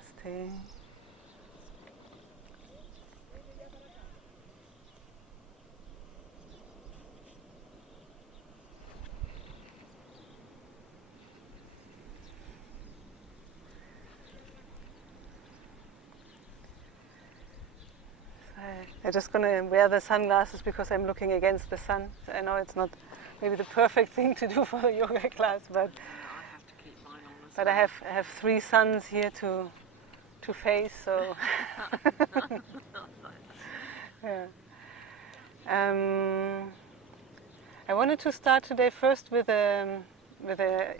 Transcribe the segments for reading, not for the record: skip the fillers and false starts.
Namaste. I'm just going to wear the sunglasses because I'm looking against the sun. I know it's not maybe the perfect thing to do for a yoga class, but I have 3 suns here to face, so yeah. I wanted to start today first with a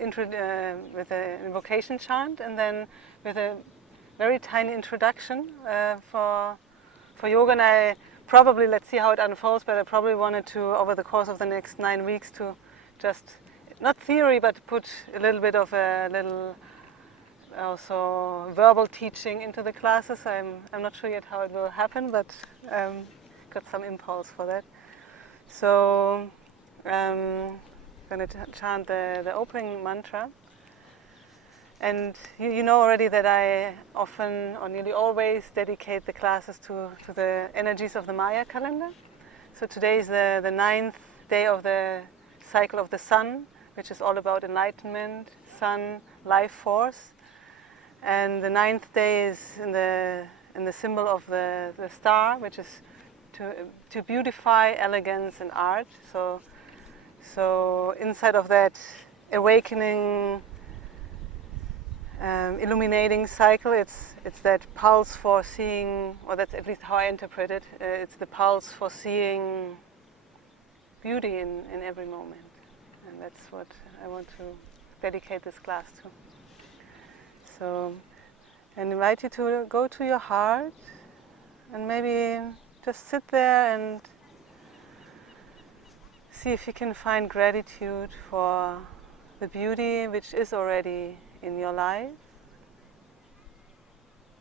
invocation chant, and then with a very tiny introduction for yoga. And I probably, let's see how it unfolds, but I probably wanted to, over the course of the next 9 weeks, to just, not theory, but put a little bit of a little also verbal teaching into the classes. I'm not sure yet how it will happen, but got some impulse for that. So I'm going to chant the opening mantra. And you know already that I often, or nearly always, dedicate the classes to the energies of the Maya calendar. So today is the 9th day of the cycle of the sun, which is all about enlightenment, sun, life force. And the 9th day is in the symbol of the star, which is to beautify elegance and art. So inside of that awakening, illuminating cycle, it's that pulse for seeing, or that's at least how I interpret it. It's the pulse for seeing beauty in every moment, and that's what I want to dedicate this class to. So, I invite you to go to your heart and maybe just sit there and see if you can find gratitude for the beauty which is already in your life,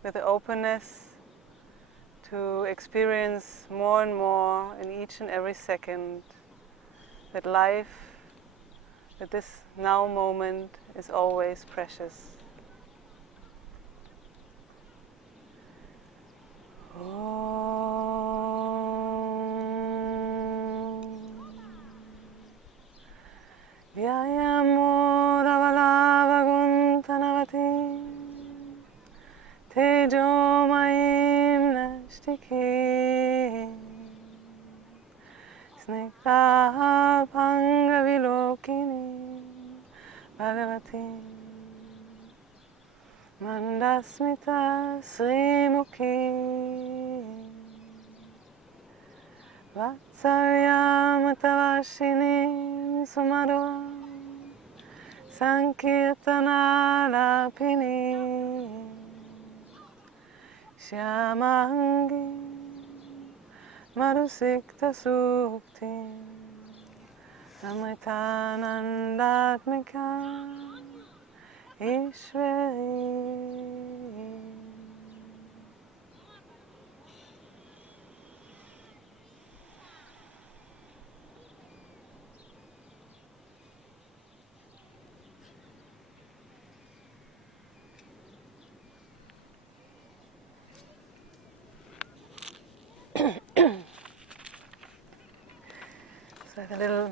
with the openness to experience more and more in each and every second that life, that this now moment is always precious. Vyayamo dhavalavaguntanavati tejomayim nashtiki snigdha pangavilokini bhagavati mandasmita srimukhi vatsalyamtavashinim sumadva sankirtanalapini shyamangi marusikta sukti amritanandatmika Ishveri. So a little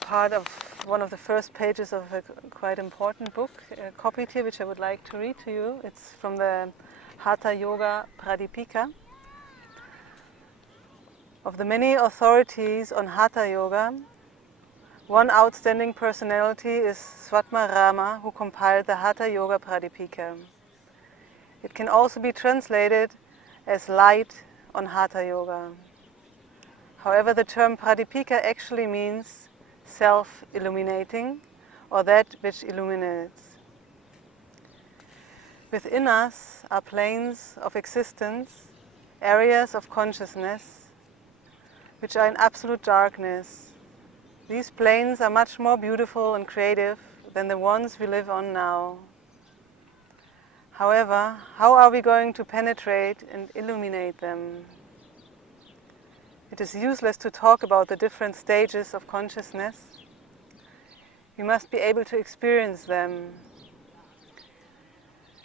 part of one of the first pages of a quite important book, copied here, which I would like to read to you. It's from the Hatha Yoga Pradipika. Of the many authorities on Hatha Yoga, one outstanding personality is Swatma Rama, who compiled the Hatha Yoga Pradipika. It can also be translated as light on Hatha Yoga. However, the term Pradipika actually means self-illuminating, or that which illuminates. Within us are planes of existence, areas of consciousness, which are in absolute darkness. These planes are much more beautiful and creative than the ones we live on now. However, how are we going to penetrate and illuminate them? It is useless to talk about the different stages of consciousness. We must be able to experience them.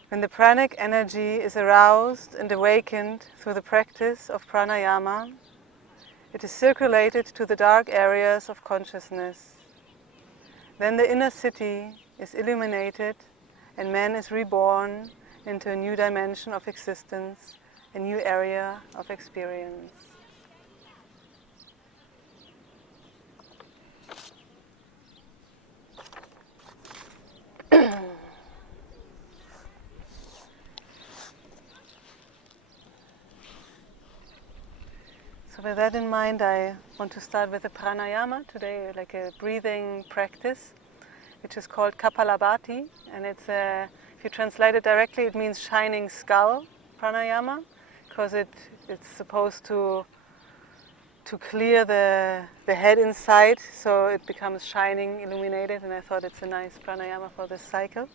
When the pranic energy is aroused and awakened through the practice of pranayama, it is circulated to the dark areas of consciousness. Then the inner city is illuminated and man is reborn into a new dimension of existence, a new area of experience. So with that in mind, I want to start with a pranayama today, like a breathing practice, which is called Kapalabhati, and if you translate it directly, it means shining skull pranayama, because it's supposed to clear the head inside, so it becomes shining, illuminated, and I thought it's a nice pranayama for this cycle.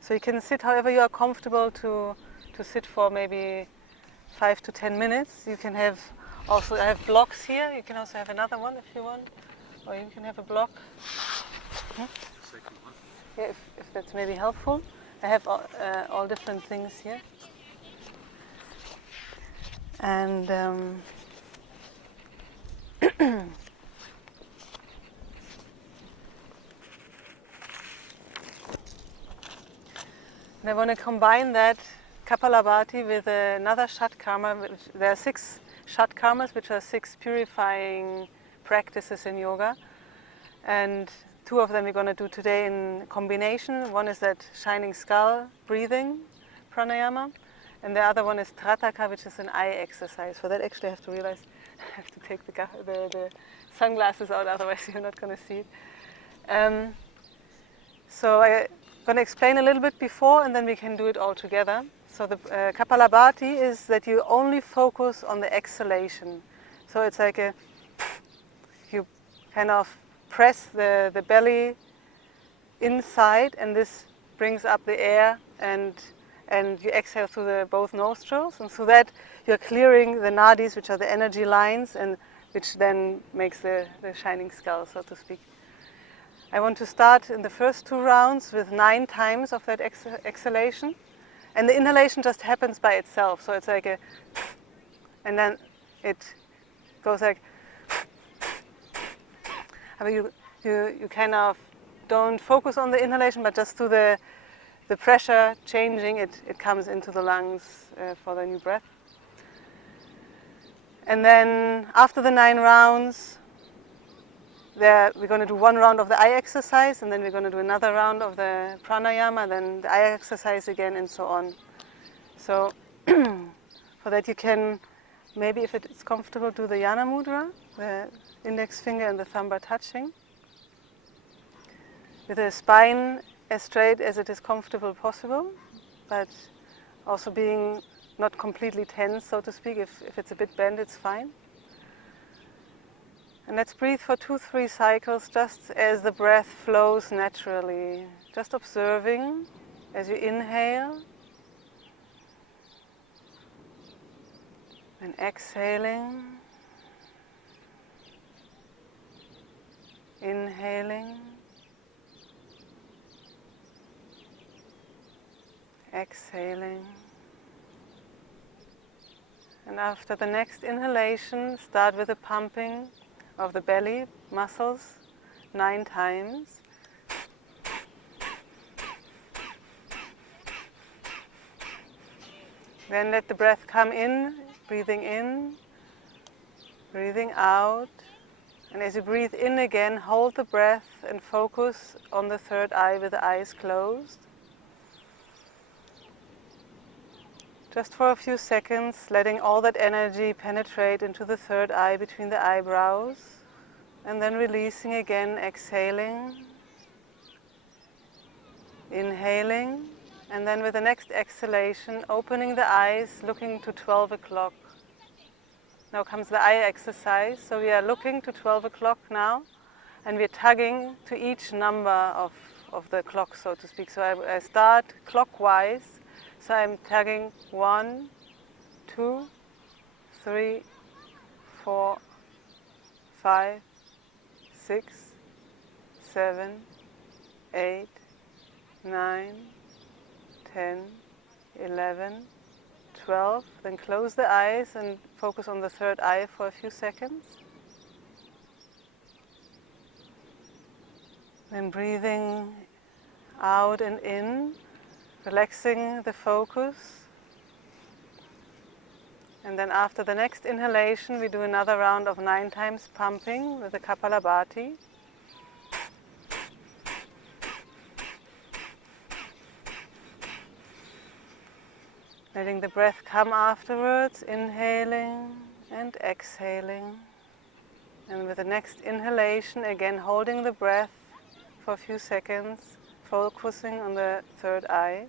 So you can sit however you are comfortable to sit for maybe 5 to 10 minutes. You can have also, I have blocks here. You can also have another one if you want, or you can have a block. Second one. Yeah, if that's maybe helpful. I have all different things here. And and I want to combine that Kapalabhati with another Shatkarma. There are 6 Shatkarmas, which are 6 purifying practices in yoga. And 2 of them we're going to do today in combination. One is that shining skull breathing pranayama, and the other one is Trataka, which is an eye exercise. For that, actually, I have to realize I have to take the sunglasses out, otherwise you're not going to see it. So I'm going to explain a little bit before, and then we can do it all together. So the Kapalabhati is that you only focus on the exhalation. So it's like you kind of press the belly inside, and this brings up the air, and you exhale through both nostrils, and through that you're clearing the nadis, which are the energy lines, and which then makes the shining skull, so to speak. I want to start in the first 2 rounds with 9 times of that exhalation, and the inhalation just happens by itself. So it's like and then it goes like. You kind of don't focus on the inhalation, but just through the pressure changing, it comes into the lungs for the new breath. And then after the 9 rounds, we're going to do 1 round of the eye exercise, and then we're going to do another round of the pranayama, then the eye exercise again, and so on. So for that you can, maybe if it's comfortable, do the Yana Mudra, the index finger and the thumb are touching, with the spine as straight as it is comfortable possible, but also being not completely tense, so to speak. If it's a bit bent, it's fine. And let's breathe for 2-3 cycles, just as the breath flows naturally. Just observing as you inhale and exhaling. Inhaling, exhaling, and after the next inhalation, start with the pumping of the belly muscles 9 times. Then let the breath come in, breathing out. And as you breathe in again, hold the breath and focus on the 3rd eye with the eyes closed. Just for a few seconds, letting all that energy penetrate into the 3rd eye between the eyebrows, and then releasing again, exhaling, inhaling, and then with the next exhalation, opening the eyes, looking to 12 o'clock. Now comes the eye exercise. So we are looking to 12 o'clock now, and we're tugging to each number of the clock, so to speak. So I start clockwise. So I'm tugging 1, 2, 3, 4, 5, 6, 7, 8, 9, 10, 11, 12. Then close the eyes and focus on the third eye for a few seconds. Then breathing out and in, relaxing the focus. And then after the next inhalation, we do another round of 9 times pumping with the Kapalabhati. Letting the breath come afterwards, inhaling and exhaling. And with the next inhalation, again holding the breath for a few seconds, focusing on the third eye.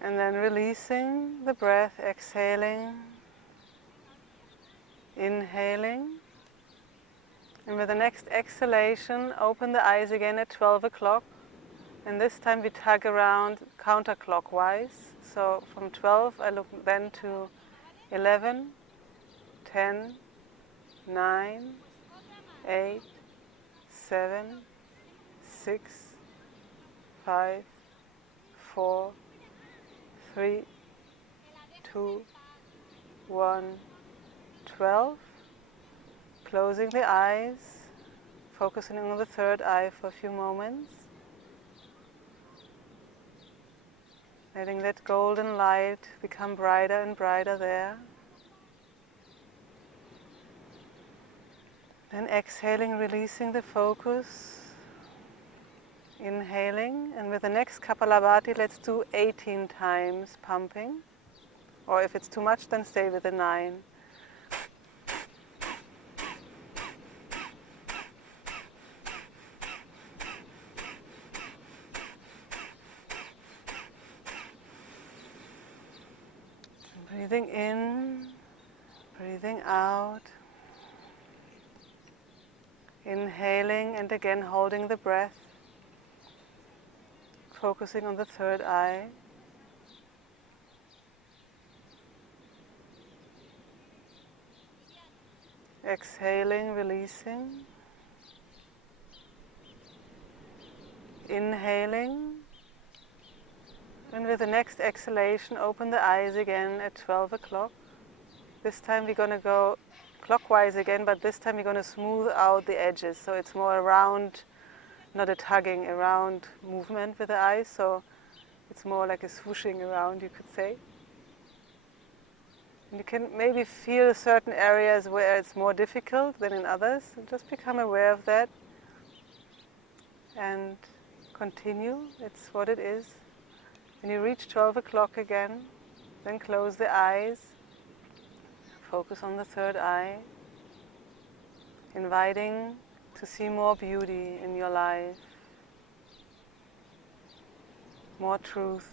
And then releasing the breath, exhaling, inhaling. And with the next exhalation, open the eyes again at 12 o'clock. And this time we tug around counterclockwise. So from 12 I look then to 11, 10, 9, 8, 7, 6, 5, 4, 3, 2, 1, 12. Closing the eyes, focusing on the third eye for a few moments. Letting that golden light become brighter and brighter there. Then exhaling, releasing the focus. Inhaling, and with the next Kapalabhati, let's do 18 times pumping. Or if it's too much, then stay with the 9. Breathing in, breathing out. Inhaling and again holding the breath. Focusing on the third eye. Exhaling, releasing. Inhaling. And with the next exhalation, open the eyes again at 12 o'clock. This time we're going to go clockwise again, but this time we're going to smooth out the edges. So it's more a round, not a tugging, a round movement with the eyes. So it's more like a swooshing around, you could say. And you can maybe feel certain areas where it's more difficult than in others. And just become aware of that. And continue, it's what it is. When you reach 12 o'clock again, then close the eyes, focus on the third eye, inviting to see more beauty in your life, more truth.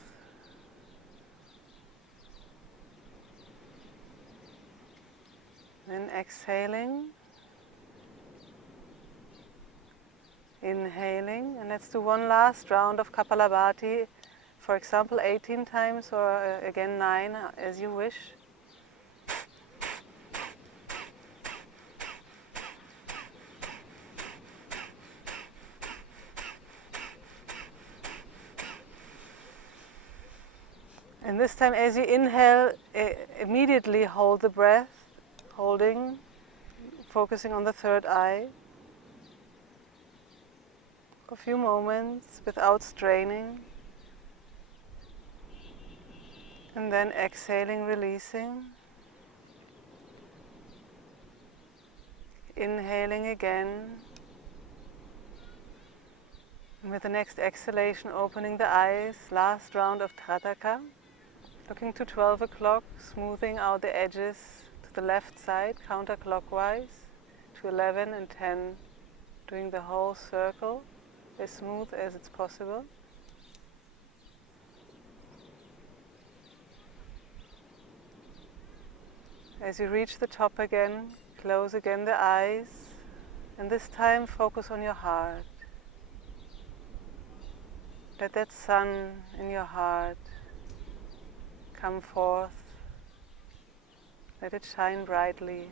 Then exhaling, inhaling, and let's do one last round of Kapalabhati. For example, 18 times or again 9, as you wish. And this time as you inhale, immediately hold the breath, holding, focusing on the third eye. For a few moments without straining. And then exhaling, releasing. Inhaling again. And with the next exhalation, opening the eyes, last round of Trataka. Looking to 12 o'clock, smoothing out the edges to the left side, counterclockwise, to 11 and 10, doing the whole circle as smooth as it's possible. As you reach the top again, close again the eyes, and this time focus on your heart. Let that sun in your heart come forth. Let it shine brightly.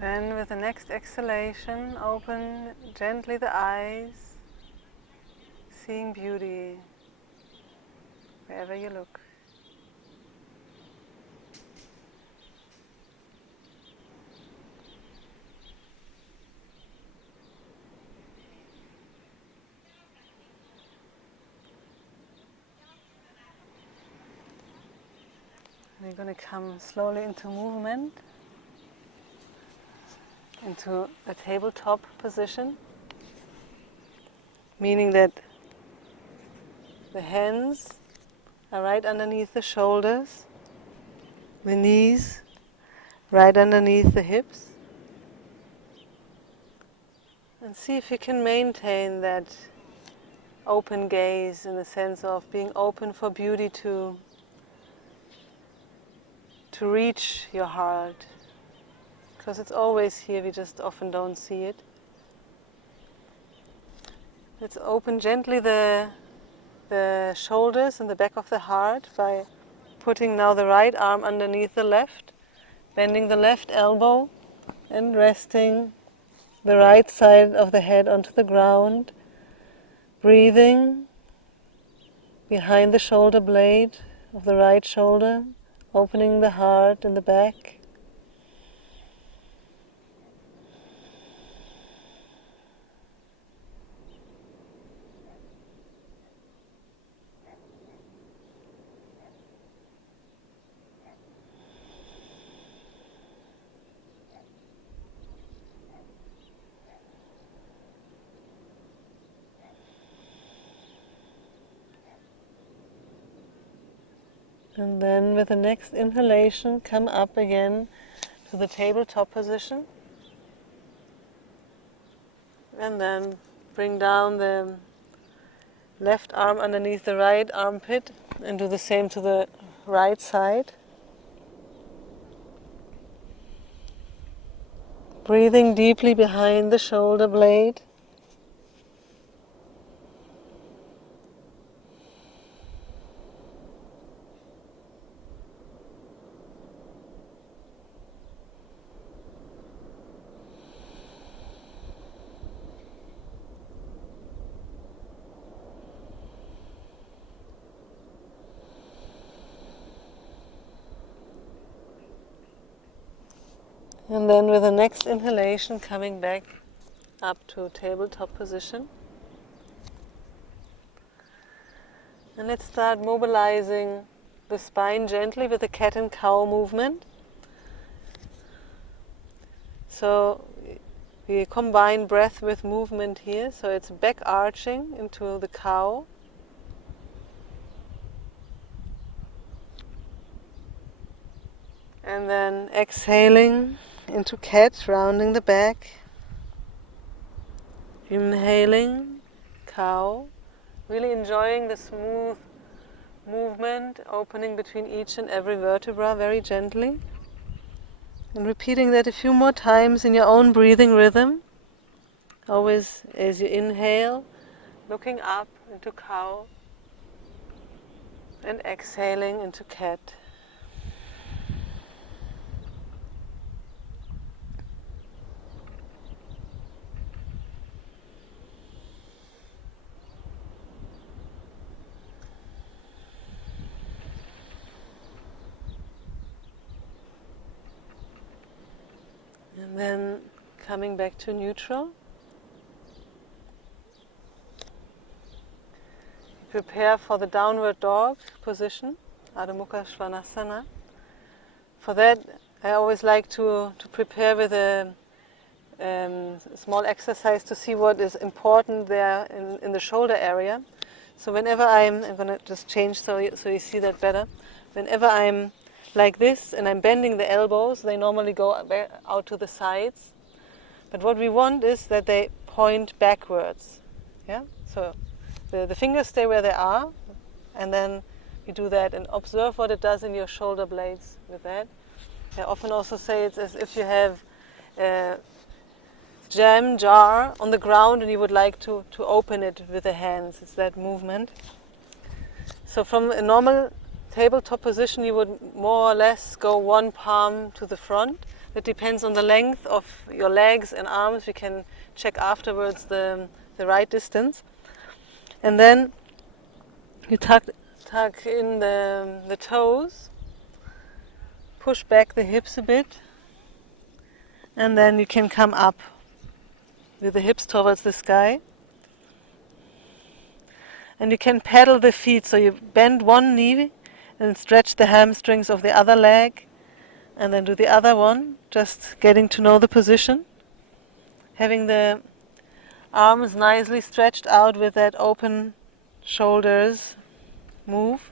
Then with the next exhalation, open gently the eyes, seeing beauty wherever you look. We're going to come slowly into movement, into a tabletop position, meaning that the hands are right underneath the shoulders, the knees right underneath the hips, and see if you can maintain that open gaze in the sense of being open for beauty to reach your heart, because it's always here, we just often don't see it. Let's open gently the shoulders and the back of the heart by putting now the right arm underneath the left, bending the left elbow and resting the right side of the head onto the ground, breathing behind the shoulder blade of the right shoulder, opening the heart and the back. And then with the next inhalation, come up again to the tabletop position. And then bring down the left arm underneath the right armpit and do the same to the right side. Breathing deeply behind the shoulder blade. And then with the next inhalation, coming back up to tabletop position. And let's start mobilizing the spine gently with the cat and cow movement. So we combine breath with movement here, so it's back arching into the cow. And then exhaling into cat, rounding the back. Inhaling, cow. Really enjoying the smooth movement, opening between each and every vertebra very gently. And repeating that a few more times in your own breathing rhythm. Always as you inhale, looking up into cow. And exhaling into cat. And then coming back to neutral. Prepare for the downward dog position, Adho Mukha Svanasana. For that, I always like to prepare with a small exercise to see what is important there in the shoulder area. So whenever I'm going to just change so you see that better. Whenever I'm like this and I'm bending the elbows, they normally go out to the sides. But what we want is that they point backwards. Yeah. So the fingers stay where they are, and then you do that and observe what it does in your shoulder blades with that. I often also say it's as if you have a jam jar on the ground and you would like to open it with the hands. It's that movement. So from a normal tabletop position you would more or less go one palm to the front, That depends on the length of your legs and arms. We can check afterwards the right distance. And then you tuck in the toes, push back the hips a bit, and then you can come up with the hips towards the sky. And you can pedal the feet, so you bend one knee and stretch the hamstrings of the other leg, and then do the other one, just getting to know the position. Having the arms nicely stretched out with that open shoulders move.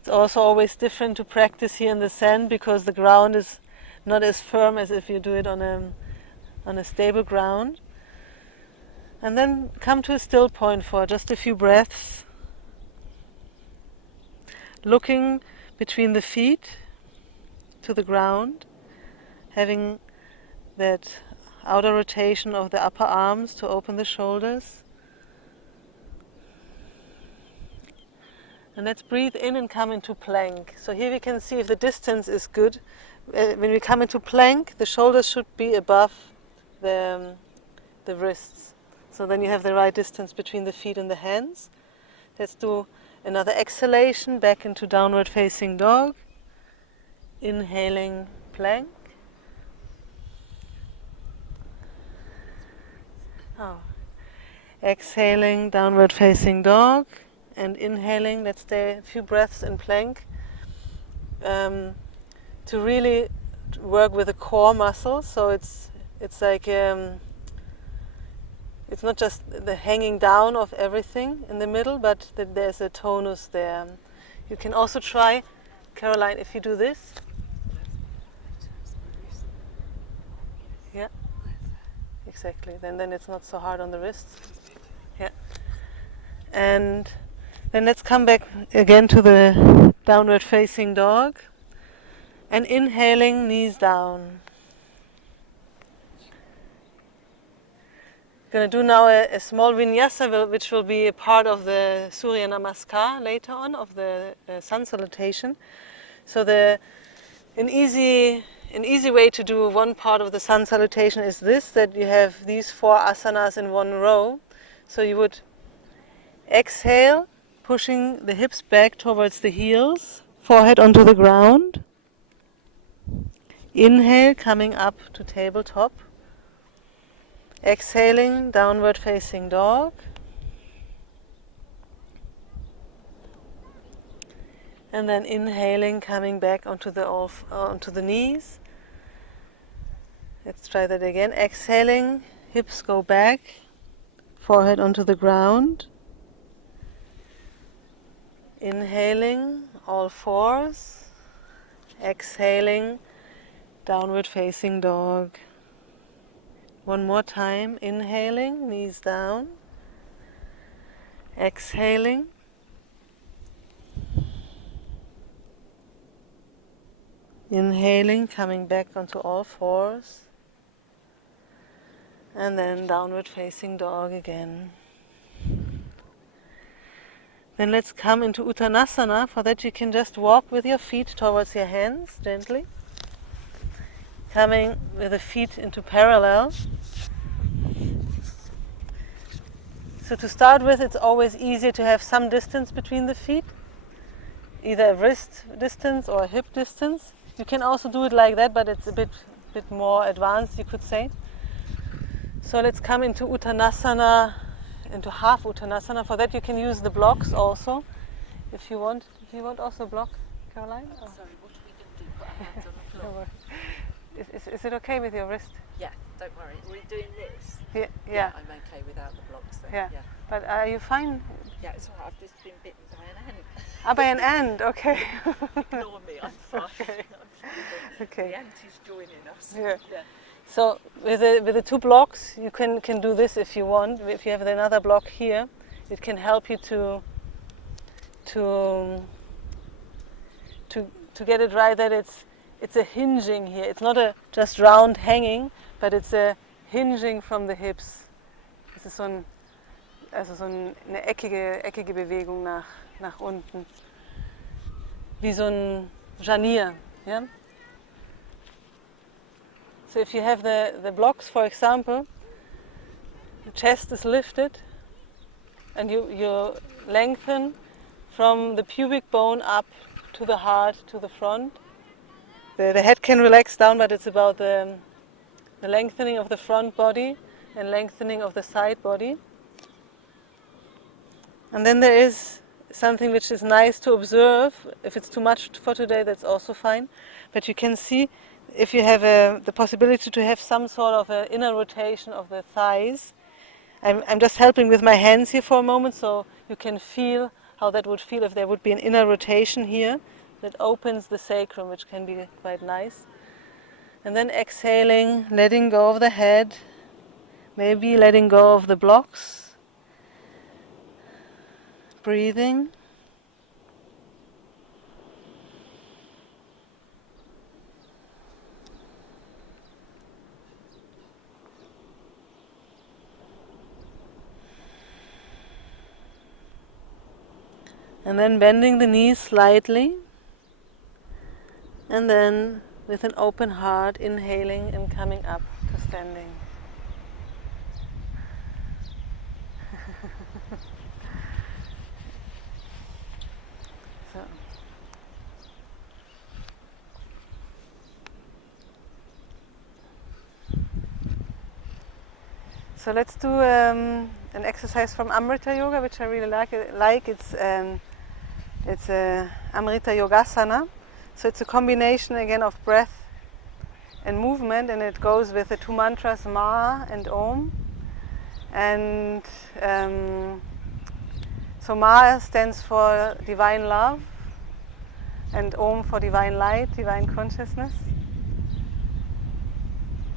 It's also always different to practice here in the sand because the ground is not as firm as if you do it on a stable ground. And then come to a still point for just a few breaths. Looking between the feet to the ground, having that outer rotation of the upper arms to open the shoulders. And let's breathe in and come into plank. So here we can see if the distance is good. When we come into plank, the shoulders should be above the wrists. So then you have the right distance between the feet and the hands. Let's do another exhalation back into downward facing dog. Inhaling plank. Exhaling downward facing dog. And inhaling, let's stay a few breaths in plank to really work with the core muscles. So it's like it's not just the hanging down of everything in the middle, but that there's a tonus there. You can also try, Caroline, if you do this. Yeah, exactly. Then it's not so hard on the wrists. Yeah, and then let's come back again to the downward facing dog. And inhaling, knees down. Going to do now a small vinyasa, which will be a part of the Surya Namaskar later on, of the sun salutation. So an easy way to do one part of the sun salutation is this, that you have these 4 asanas in one row. So you would exhale, pushing the hips back towards the heels, forehead onto the ground. Inhale, coming up to tabletop. Exhaling, downward facing dog. And then inhaling, coming back onto the knees. Let's try that again. Exhaling, hips go back, forehead onto the ground. Inhaling, all fours. Exhaling, downward facing dog. One more time, inhaling, knees down. Exhaling. Inhaling, coming back onto all fours. And then downward facing dog again. Then let's come into Uttanasana. For that you can just walk with your feet towards your hands, gently. Coming with the feet into parallel. So to start with, it's always easier to have some distance between the feet. Either a wrist distance or a hip distance. You can also do it like that, but it's a bit more advanced, you could say. So let's come into Uttanasana, into half Uttanasana. For that you can use the blocks also, if you want. Do you want also a block, Caroline? Sorry, what are we going to do? Put our hands on the floor? Is it okay with your wrist? Yeah, don't worry. We're doing this. Yeah. I'm okay without the blocks then. Yeah. But are you fine? Yeah, it's alright. I've just been bitten by an ant. By an ant, okay. Ignore me, I'm fine. Okay. I'm fine. Okay. The ant is joining us. Yeah. So with the 2 blocks, you can do this if you want. If you have another block here, it can help you to get it right. That it's a hinging here. It's not a just round hanging, but it's a hinging from the hips. This is one also so eine eckige Bewegung nach unten. Wie so ein Scharnier. Yeah? So if you have the blocks, for example, the chest is lifted and you lengthen from the pubic bone up to the heart, to the front. The head can relax down, but it's about the lengthening of the front body and lengthening of the side body. And then there is something which is nice to observe. If it's too much for today, that's also fine. But you can see if you have the possibility to have some sort of an inner rotation of the thighs. I'm just helping with my hands here for a moment, so you can feel how that would feel if there would be an inner rotation here that opens the sacrum, which can be quite nice. And then exhaling, letting go of the head, maybe letting go of the blocks. Breathing. And then bending the knees slightly. And then with an open heart, inhaling and coming up to standing. So let's do an exercise from Amrita Yoga, which I really like. It's Amrita Yogasana. So it's a combination again of breath and movement, and it goes with the two mantras Ma and Om. And so Ma stands for divine love, and Om for divine light, divine consciousness.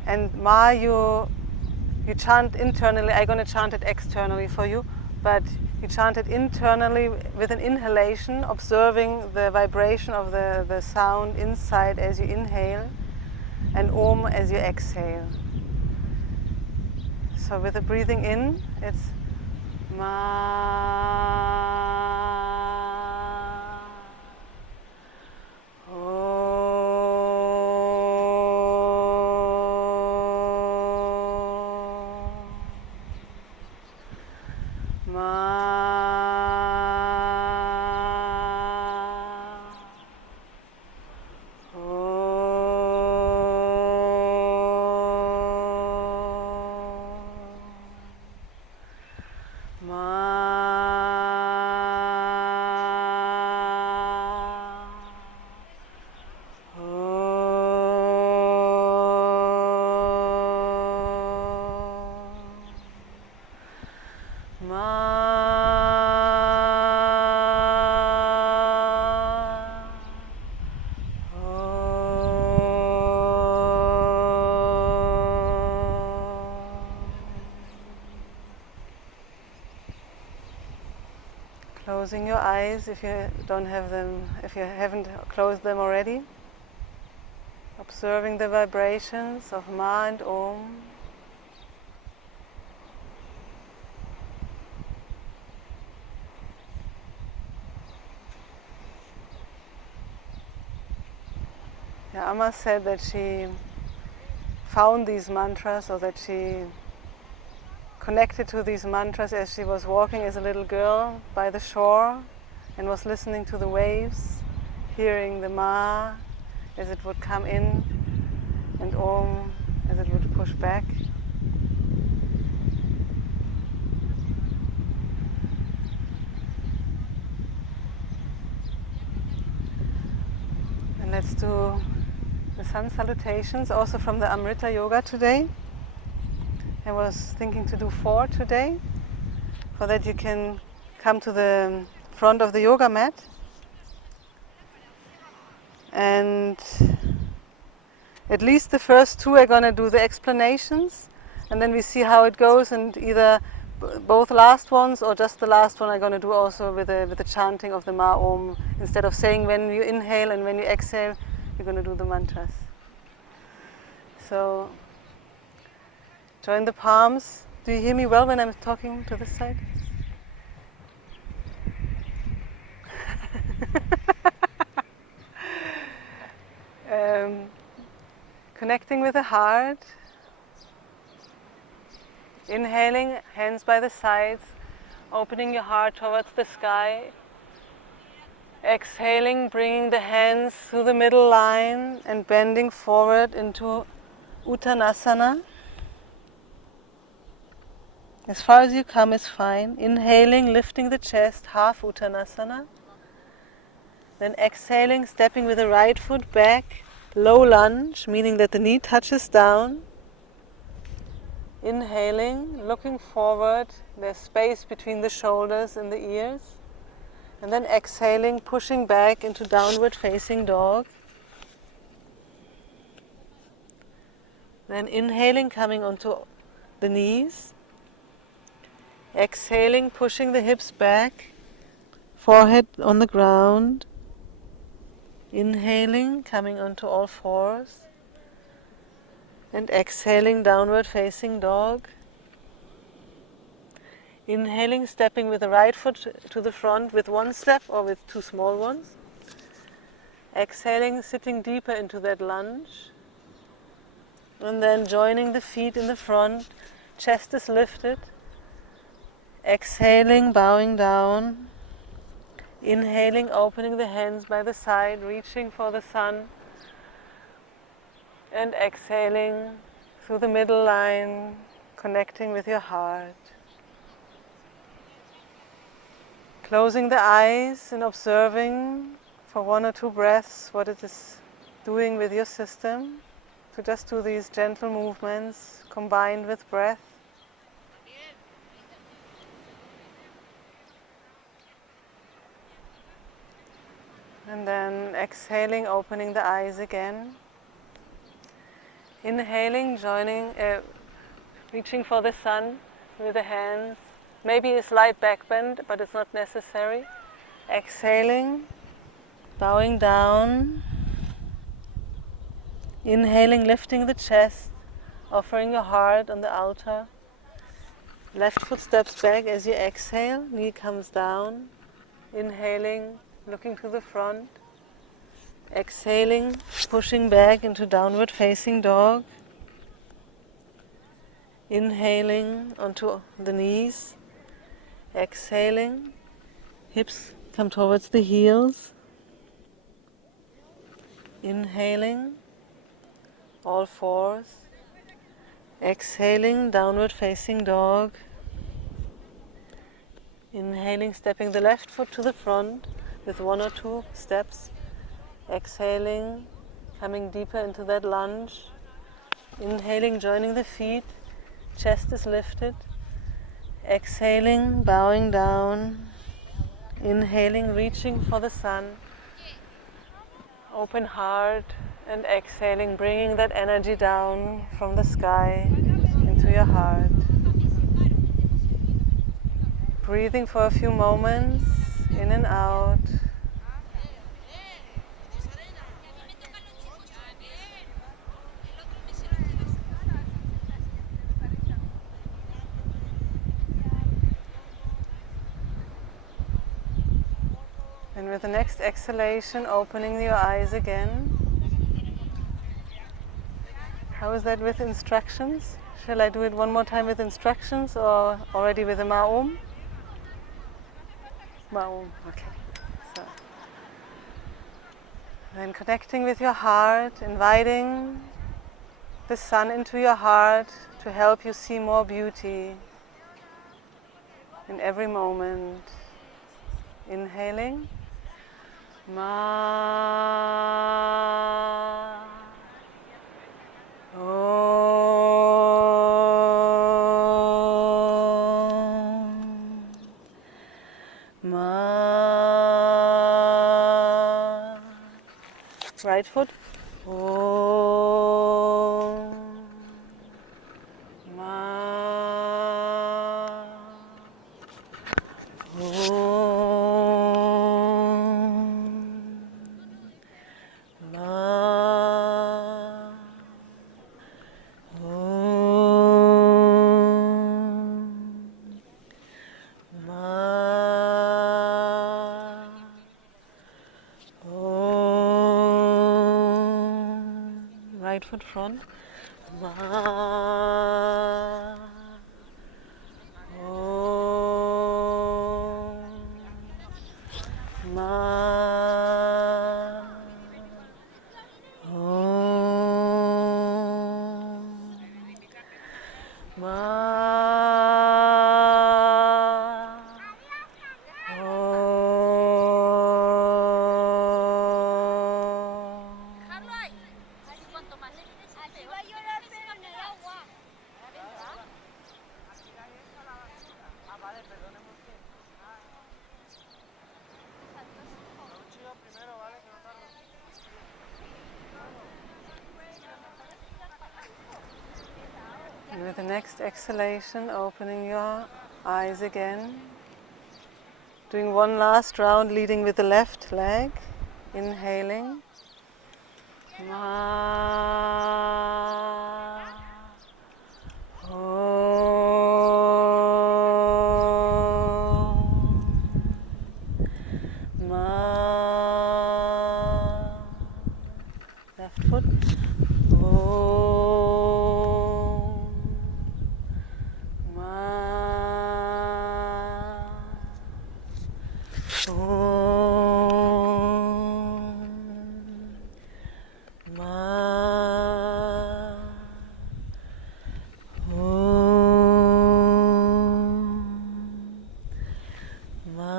And Ma, you chant internally. I'm going to chant it externally for you, but you chant it internally with an inhalation, observing the vibration of the sound inside as you inhale, and Om as you exhale. So with the breathing in, it's Ma. Closing your eyes if you don't have them, if you haven't closed them already. Observing the vibrations of Ma and Om. Yeah, Amma said that she found these mantras, or that she connected to these mantras as she was walking as a little girl by the shore and was listening to the waves, hearing the Ma as it would come in and Om as it would push back. And let's do the sun salutations also from the Amrita Yoga today. I was thinking to do 4 today. For that you can come to the front of the yoga mat and at least the first 2 are going to do the explanations, and then we see how it goes, and either both last ones or just the last one are going to do also with the chanting of the Ma Om. Instead of saying when you inhale and when you exhale, you're going to do the mantras. So join the palms. Do you hear me well when I'm talking to this side? connecting with the heart. Inhaling, hands by the sides, opening your heart towards the sky. Exhaling, bringing the hands through the middle line and bending forward into Uttanasana. As far as you come is fine. Inhaling, lifting the chest, half Uttanasana. Then exhaling, stepping with the right foot back, low lunge, meaning that the knee touches down. Inhaling, looking forward, there's space between the shoulders and the ears. And then exhaling, pushing back into downward facing dog. Then inhaling, coming onto the knees. Exhaling, pushing the hips back, forehead on the ground. Inhaling, coming onto all fours. And exhaling, downward facing dog. Inhaling, stepping with the right foot to the front with one step or with two small ones. Exhaling, sitting deeper into that lunge. And then joining the feet in the front, chest is lifted. Exhaling, bowing down. Inhaling, opening the hands by the side, reaching for the sun. And exhaling through the middle line, connecting with your heart. Closing the eyes and observing for 1 or 2 breaths what it is doing with your system. So just do these gentle movements combined with breath. And then exhaling, opening the eyes again. Inhaling, reaching for the sun with the hands. Maybe a slight back bend, but it's not necessary. Exhaling, bowing down. Inhaling, lifting the chest, offering your heart on the altar. Left foot steps back as you exhale, knee comes down. Inhaling, looking to the front. Exhaling, pushing back into downward facing dog. Inhaling onto the knees. Exhaling, hips come towards the heels. Inhaling, all fours. Exhaling, downward facing dog. Inhaling, stepping the left foot to the front with 1 or 2 steps. Exhaling, coming deeper into that lunge. Inhaling, joining the feet, chest is lifted. Exhaling, bowing down. Inhaling, reaching for the sun. Open heart, and exhaling, bringing that energy down from the sky into your heart. Breathing for a few moments, in and out. And with the next exhalation, opening your eyes again. How is that with instructions? Shall I do it one more time with instructions or already with the Ma'um? Ma'um, okay. So, then connecting with your heart, inviting the sun into your heart to help you see more beauty in every moment. Inhaling. Ma. Om. Ma. Right foot. Om. Ma. Om. Ma. Om. Ma. Om. right foot front. Ma. Om. Ma. Om. Ma. And with the next exhalation, opening your eyes again. Doing one last round, leading with the left leg. Inhaling. Ma. Om. Ma. Left foot. Om. Ma. Om. Ma. Om. Ma.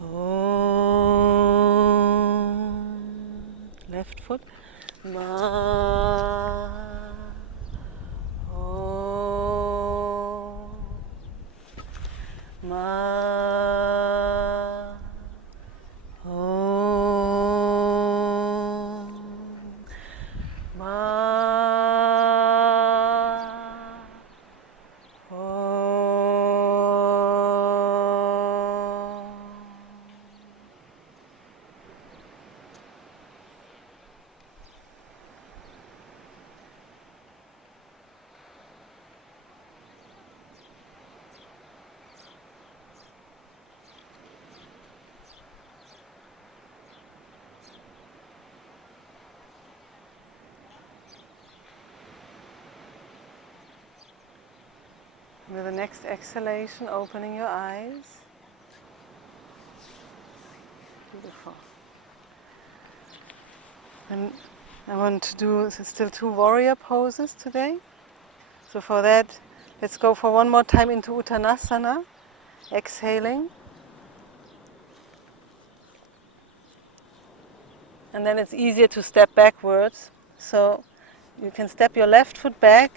Om. Left foot. Ma. Om. Ma. Om. Ma. With the next exhalation, opening your eyes. Beautiful. And I want to do still 2 warrior poses today. So for that, let's go for one more time into Uttanasana. Exhaling. And then it's easier to step backwards. So you can step your left foot back,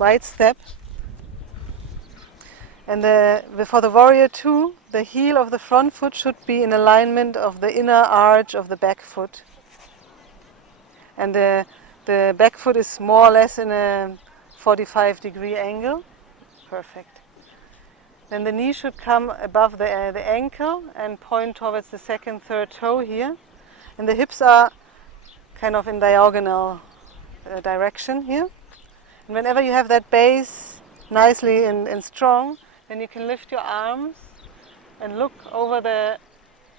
right step. And for the warrior 2, the heel of the front foot should be in alignment of the inner arch of the back foot. And the back foot is more or less in a 45-degree angle. Perfect. Then the knee should come above the ankle and point towards the second, third toe here. And the hips are kind of in diagonal direction here. And whenever you have that base nicely and strong, then you can lift your arms and look over the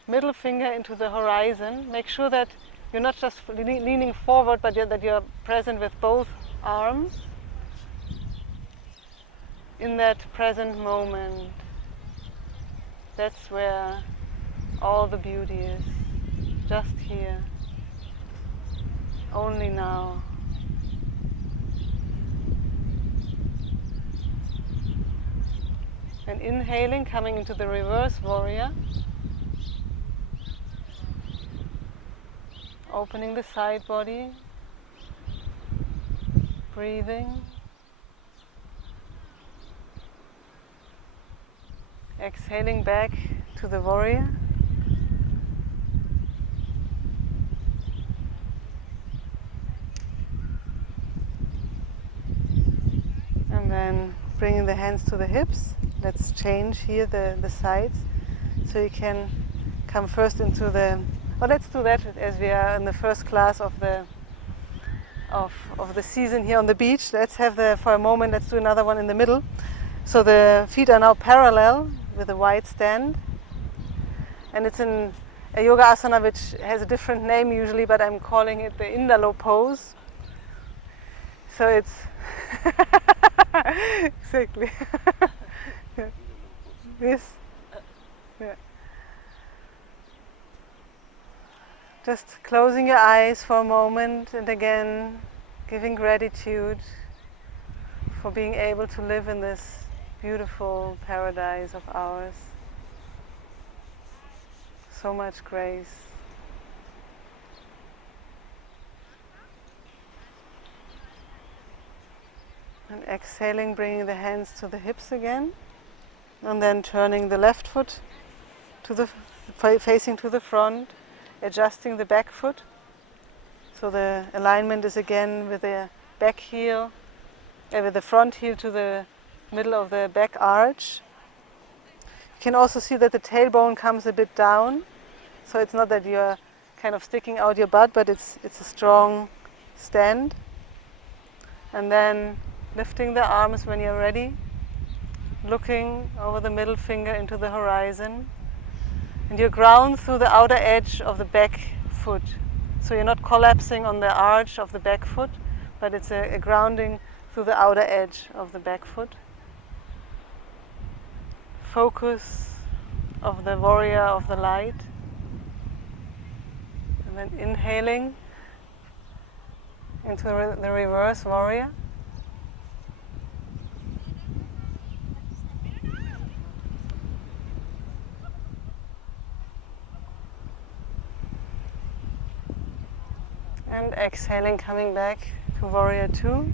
middle finger into the horizon. Make sure that you're not just leaning forward, but that you're present with both arms in that present moment. That's where all the beauty is. Just here. Only now. And inhaling, coming into the reverse warrior. Opening the side body. Breathing. Exhaling back to the warrior. And then bringing the hands to the hips. Let's change here the sides. So you can come first into the... Well, let's do that as we are in the first class of the season here on the beach. Let's have for a moment, let's do another one in the middle. So the feet are now parallel with a wide stand. And it's a a yoga asana which has a different name usually, but I'm calling it the Indalo pose. So it's exactly. Yeah. Yes. Yeah. Just closing your eyes for a moment and again giving gratitude for being able to live in this beautiful paradise of ours. So much grace. And exhaling, bringing the hands to the hips again. And then turning the left foot to the facing to the front, adjusting the back foot. So the alignment is again with the back heel, with the front heel to the middle of the back arch. You can also see that the tailbone comes a bit down. So it's not that you're kind of sticking out your butt, but it's a strong stand. And then lifting the arms when you're ready, looking over the middle finger into the horizon. And you ground through the outer edge of the back foot. So you're not collapsing on the arch of the back foot, but it's a grounding through the outer edge of the back foot. Focus of the warrior of the light. And then inhaling into the reverse warrior. And exhaling, coming back to warrior 2.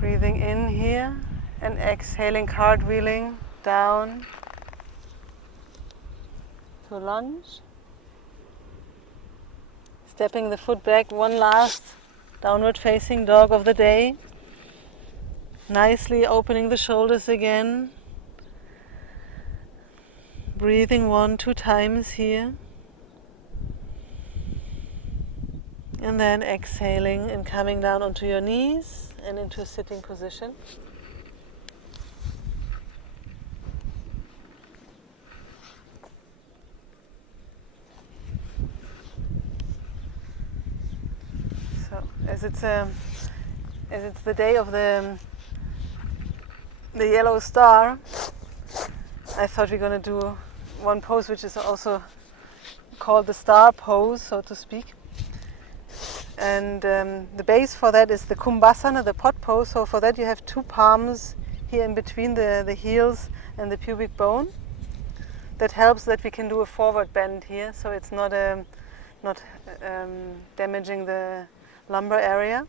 Breathing in here and exhaling, cartwheeling down to lunge. Stepping the foot back, one last downward facing dog of the day. Nicely opening the shoulders again. Breathing 1-2 times here. And then exhaling and coming down onto your knees and into a sitting position. So as it's the day of the yellow star, I thought we're going to do one pose which is also called the star pose, so to speak. And the base for that is the Kumbhasana, the pot pose. So for that you have 2 palms here in between the heels and the pubic bone. That helps that we can do a forward bend here, so it's not damaging the lumbar area.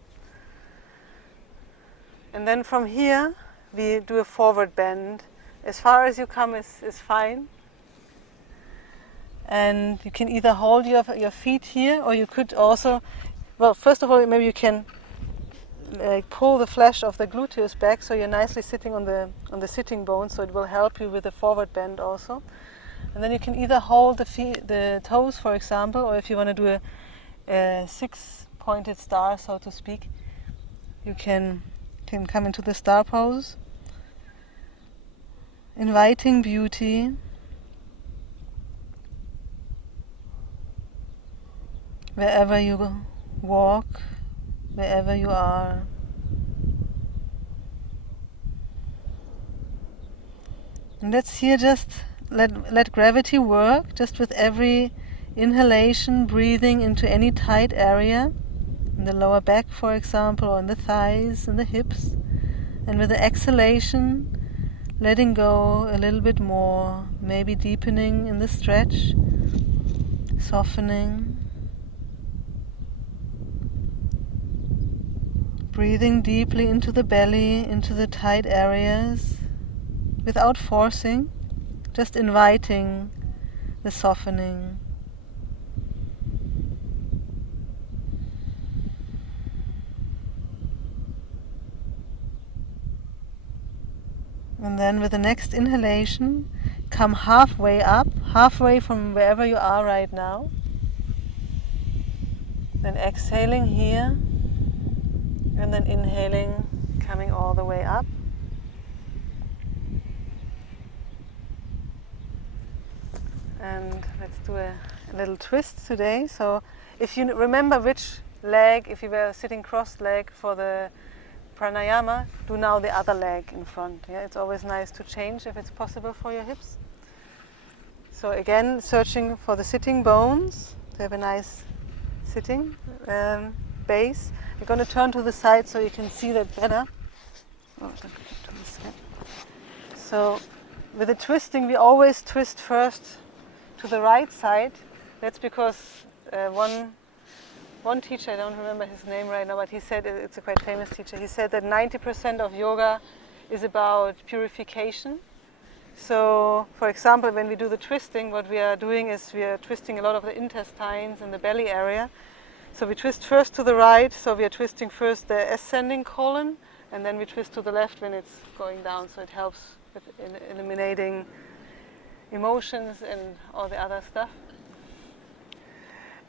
And then from here we do a forward bend. As far as you come is fine. And you can either hold your feet here, or you could also, well, first of all, maybe you can pull the flesh of the gluteus back, so you're nicely sitting on the sitting bone, so it will help you with the forward bend also. And then you can either hold the toes, for example, or if you want to do a 6-pointed star, so to speak, you can come into the star pose, inviting beauty. Wherever you walk, wherever you are. And let's here just let gravity work, just with every inhalation, breathing into any tight area, in the lower back, for example, or in the thighs and the hips. And with the exhalation, letting go a little bit more, maybe deepening in the stretch, softening. Breathing deeply into the belly, into the tight areas, without forcing, just inviting the softening. And then with the next inhalation, come halfway up, halfway from wherever you are right now. Then exhaling here. And then inhaling, coming all the way up. And let's do a little twist today. So if you remember which leg, if you were sitting cross-legged for the pranayama, do now the other leg in front. Yeah, it's always nice to change if it's possible for your hips. So again, searching for the sitting bones to have a nice sitting base. You're going to turn to the side so you can see that better. Oh, to the side. So with the twisting, we always twist first to the right side. That's because one teacher, I don't remember his name right now, but he said, it's a quite famous teacher, he said that 90% of yoga is about purification. So, for example, when we do the twisting, what we are doing is we are twisting a lot of the intestines and the belly area. So we twist first to the right, so we are twisting first the ascending colon, and then we twist to the left when it's going down, so it helps with eliminating emotions and all the other stuff.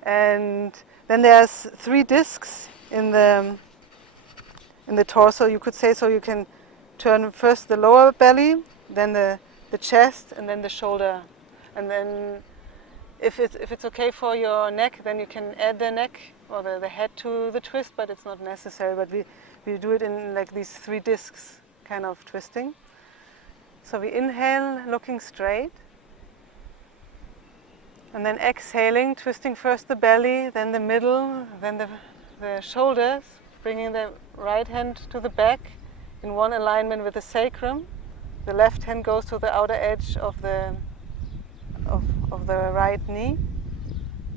And then there's 3 discs in the torso, you could say, so you can turn first the lower belly, then the chest, and then the shoulder. And then if it's okay for your neck, then you can add the neck or the head to the twist, but it's not necessary. But we do it in like these 3 discs kind of twisting. So we inhale, looking straight. And then exhaling, twisting first the belly, then the middle, then the shoulders, bringing the right hand to the back in one alignment with the sacrum. The left hand goes to the outer edge of the right knee.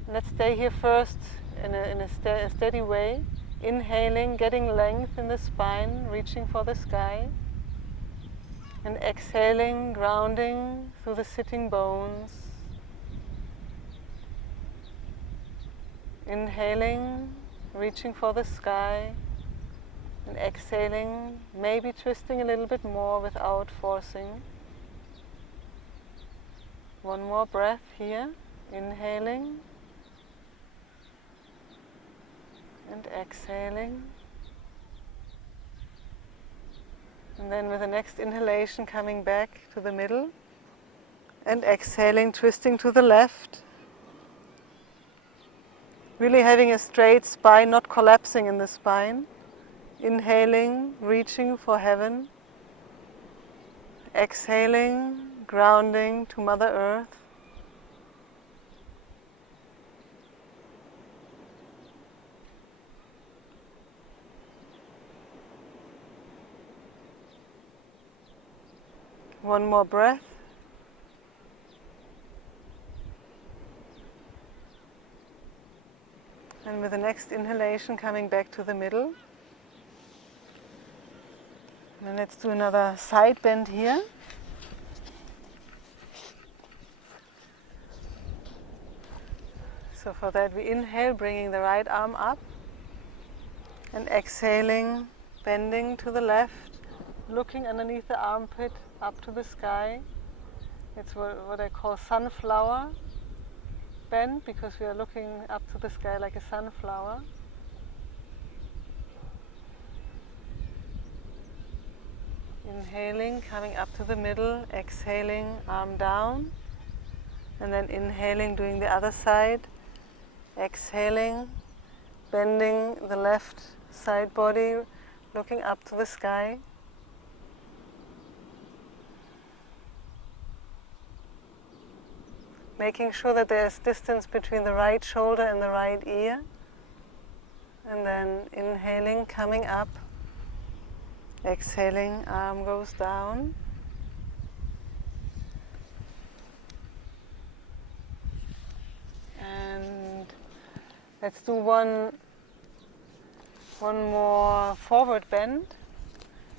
Let's stay here first in a steady way. Inhaling, getting length in the spine, reaching for the sky. And exhaling, grounding through the sitting bones. Inhaling, reaching for the sky. And exhaling, maybe twisting a little bit more without forcing. One more breath here. Inhaling. And exhaling. And then with the next inhalation coming back to the middle. And exhaling, twisting to the left. Really having a straight spine, not collapsing in the spine. Inhaling, reaching for heaven. Exhaling, grounding to Mother Earth. One more breath. And with the next inhalation coming back to the middle. And let's do another side bend here. So for that we inhale, bringing the right arm up. And exhaling, bending to the left, looking underneath the armpit up to the sky. It's what I call sunflower bend, because we are looking up to the sky like a sunflower. Inhaling, coming up to the middle, exhaling, arm down, and then inhaling, doing the other side, exhaling, bending the left side body, looking up to the sky. Making sure that there's distance between the right shoulder and the right ear. And then inhaling, coming up. Exhaling, arm goes down. And let's do one more forward bend.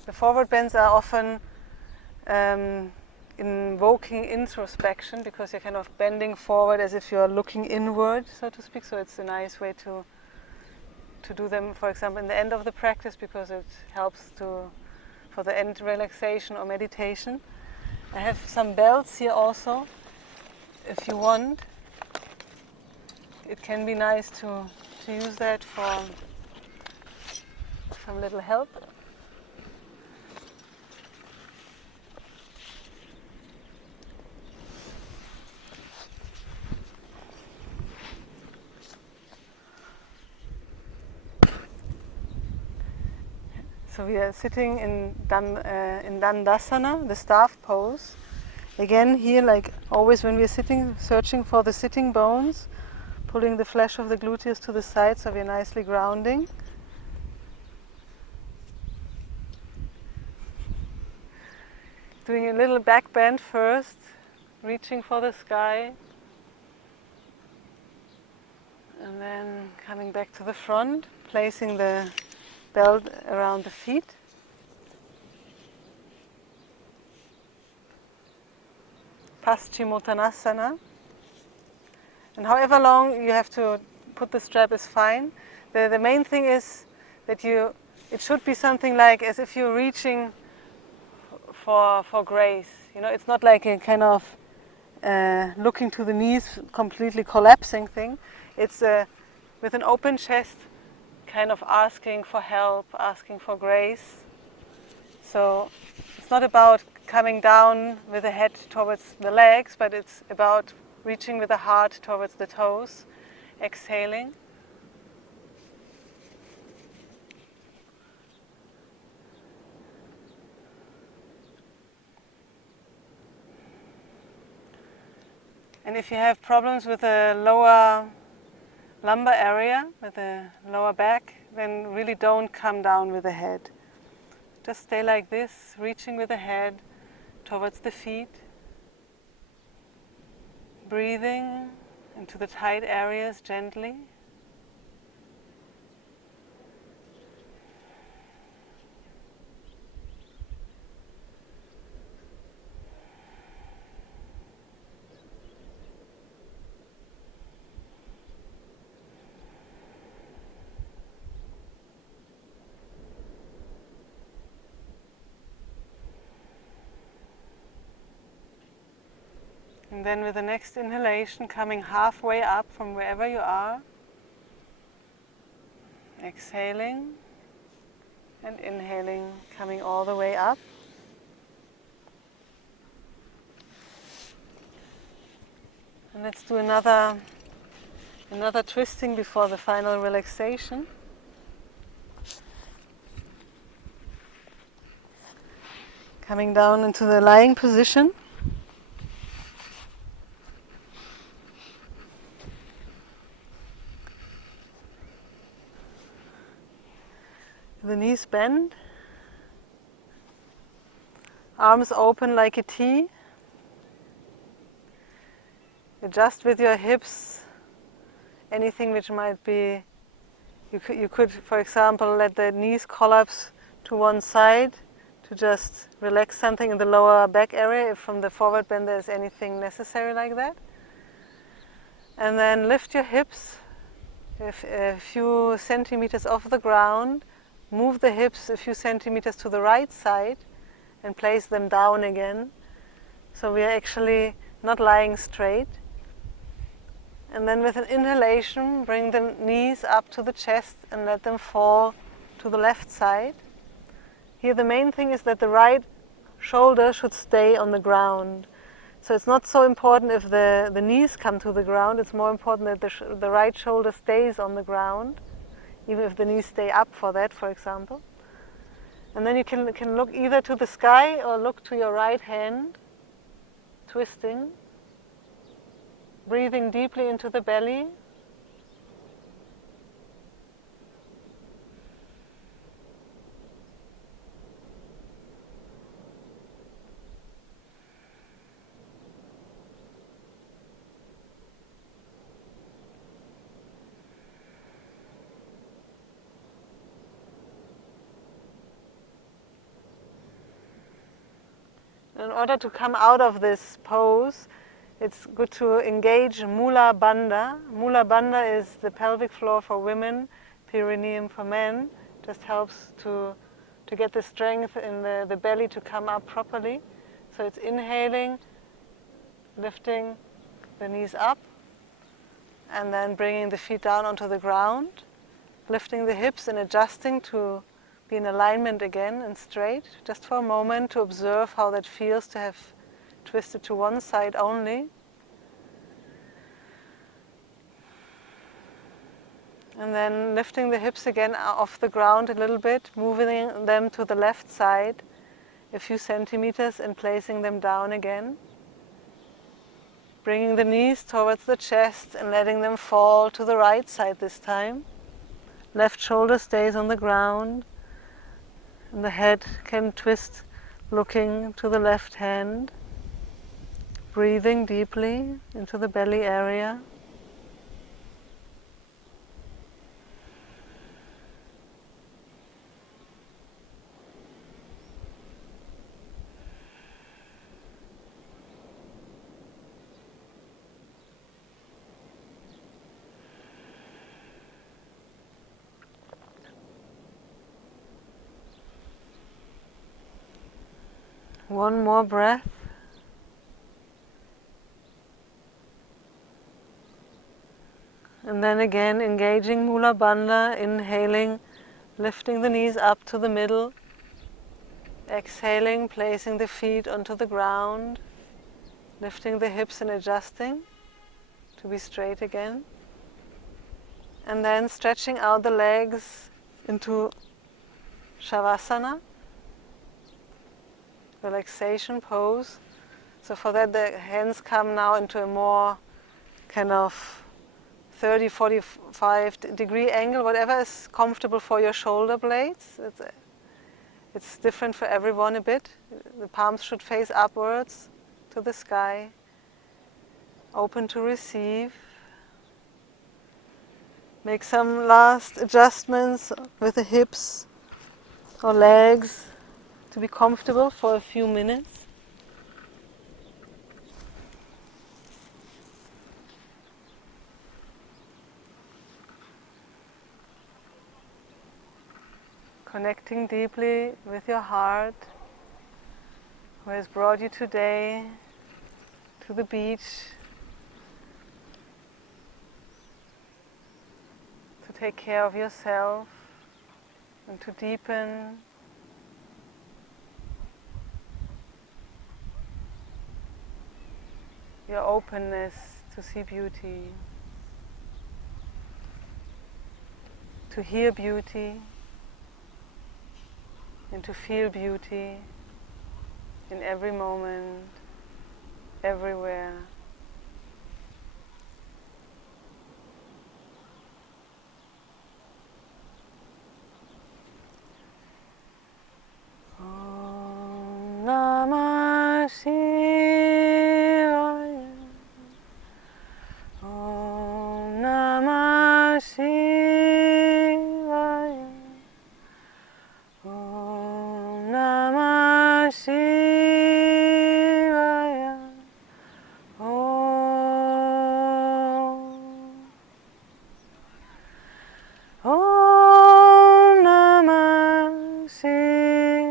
The forward bends are often invoking introspection, because you're kind of bending forward as if you're looking inward, so to speak. So it's a nice way to do them, for example, in the end of the practice, because it helps for the end relaxation or meditation. I have some belts here also, if you want. It can be nice to use that for some little help. So we are sitting in Dandasana, the staff pose. Again here, like always when we're sitting, searching for the sitting bones, pulling the flesh of the gluteus to the side so we're nicely grounding. Doing a little back bend first, reaching for the sky. And then coming back to the front, placing the belt around the feet. Paschimottanasana. And however long you have to put the strap is fine. The main thing is that it should be something like as if you're reaching for grace. You know, it's not like a kind of looking to the knees, completely collapsing thing. It's with an open chest, kind of asking for help, asking for grace. So it's not about coming down with the head towards the legs, but it's about reaching with the heart towards the toes, exhaling. And if you have problems with the lower lumbar area, with the lower back, then really don't come down with the head. Just stay like this, reaching with the head towards the feet. Breathing into the tight areas gently. And then with the next inhalation, coming halfway up from wherever you are, exhaling and inhaling, coming all the way up. And let's do another twisting before the final relaxation. Coming down into the lying position. The knees bend, arms open like a T. Adjust with your hips anything which might be, you could, for example, let the knees collapse to one side to just relax something in the lower back area if from the forward bend there is anything necessary like that. And then lift your hips a few centimeters off the ground. Move the hips a few centimeters to the right side and place them down again. So we are actually not lying straight. And then with an inhalation, bring the knees up to the chest and let them fall to the left side. Here the main thing is that the right shoulder should stay on the ground. So it's not so important if the knees come to the ground, it's more important that the right shoulder stays on the ground. Even if the knees stay up for that, for example. And then you can look either to the sky or look to your right hand, twisting, breathing deeply into the belly. In order to come out of this pose, it's good to engage Mula Bandha. Mula Bandha is the pelvic floor for women, perineum for men. Just helps to get the strength in the belly to come up properly. So it's inhaling, lifting the knees up, and then bringing the feet down onto the ground, lifting the hips and adjusting to be in alignment again and straight, just for a moment to observe how that feels to have twisted to one side only. And then lifting the hips again off the ground a little bit, moving them to the left side a few centimeters and placing them down again. Bringing the knees towards the chest and letting them fall to the right side this time. Left shoulder stays on the ground and the head can twist looking to the left hand. Breathing deeply into the belly area. One more breath. And then again engaging Mula Bandha, inhaling, lifting the knees up to the middle. Exhaling, placing the feet onto the ground, lifting the hips and adjusting to be straight again. And then stretching out the legs into Shavasana, relaxation pose. So for that the hands come now into a more kind of 30, 45 degree angle, whatever is comfortable for your shoulder blades. It's different for everyone a bit. The palms should face upwards to the sky, open to receive. Make some last adjustments with the hips or legs to be comfortable for a few minutes. Connecting deeply with your heart, who has brought you today to the beach to take care of yourself and to deepen your openness to see beauty, to hear beauty, and to feel beauty in every moment, everywhere. Om Namah Shivaya. Om Namah Shivaya. Om Namah Shivaya. Om Namah Shivaya.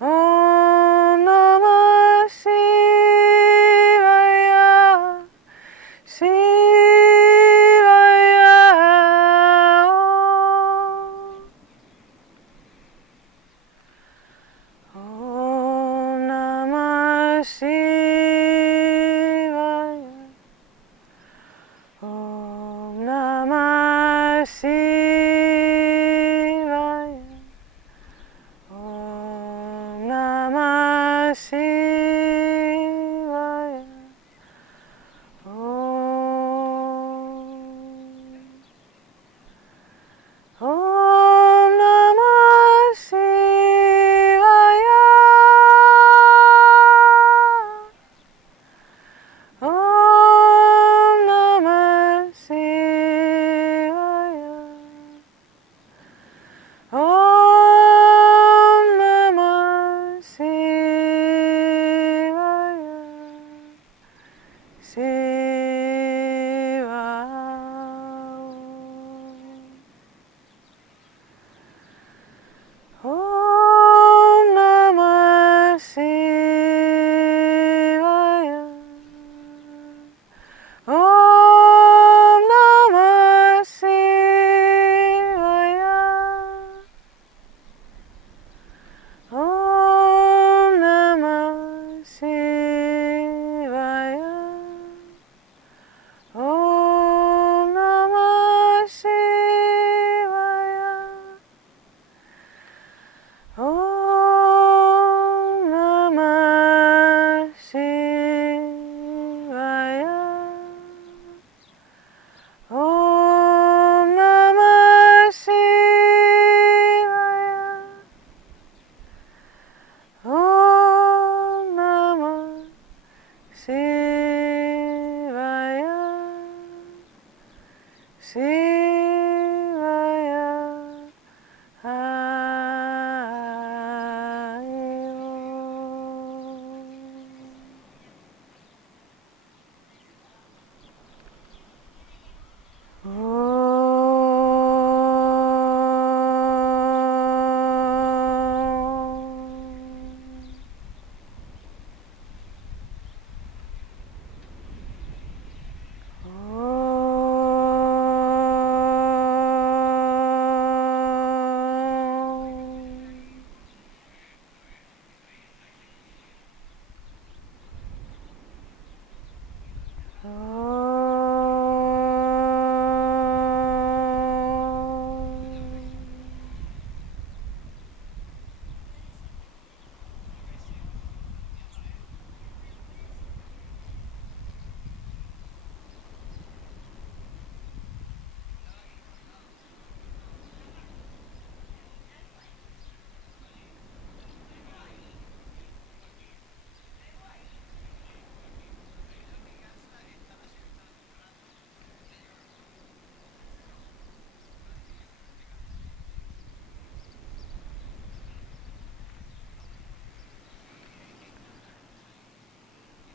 Om Namah Shivaya. Shivaya. Om Namah Shivaya. Om Namah Shivaya. Om Namah Shivaya. Om Namah Shivaya. Om Namah Shivaya. Shivaya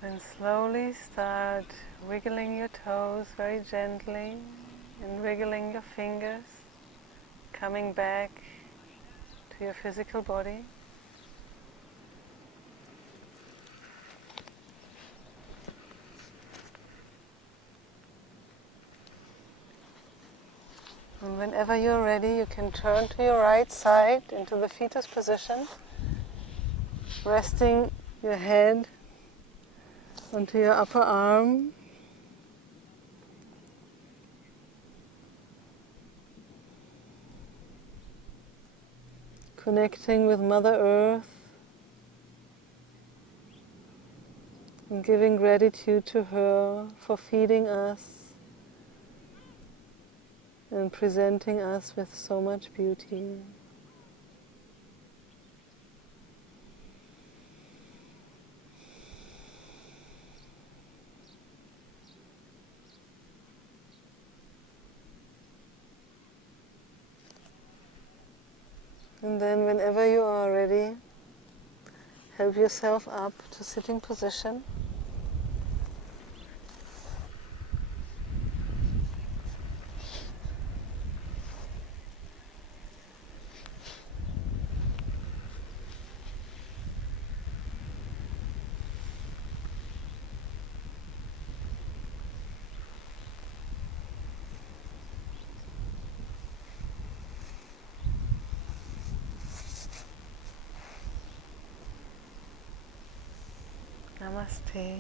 And slowly start wiggling your toes very gently and wiggling your fingers, coming back to your physical body. And whenever you're ready, you can turn to your right side into the fetus position, resting your head onto your upper arm. Connecting with Mother Earth and giving gratitude to her for feeding us and presenting us with so much beauty. And then whenever you are ready, help yourself up to sitting position. Namaste.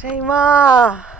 Jai Ma!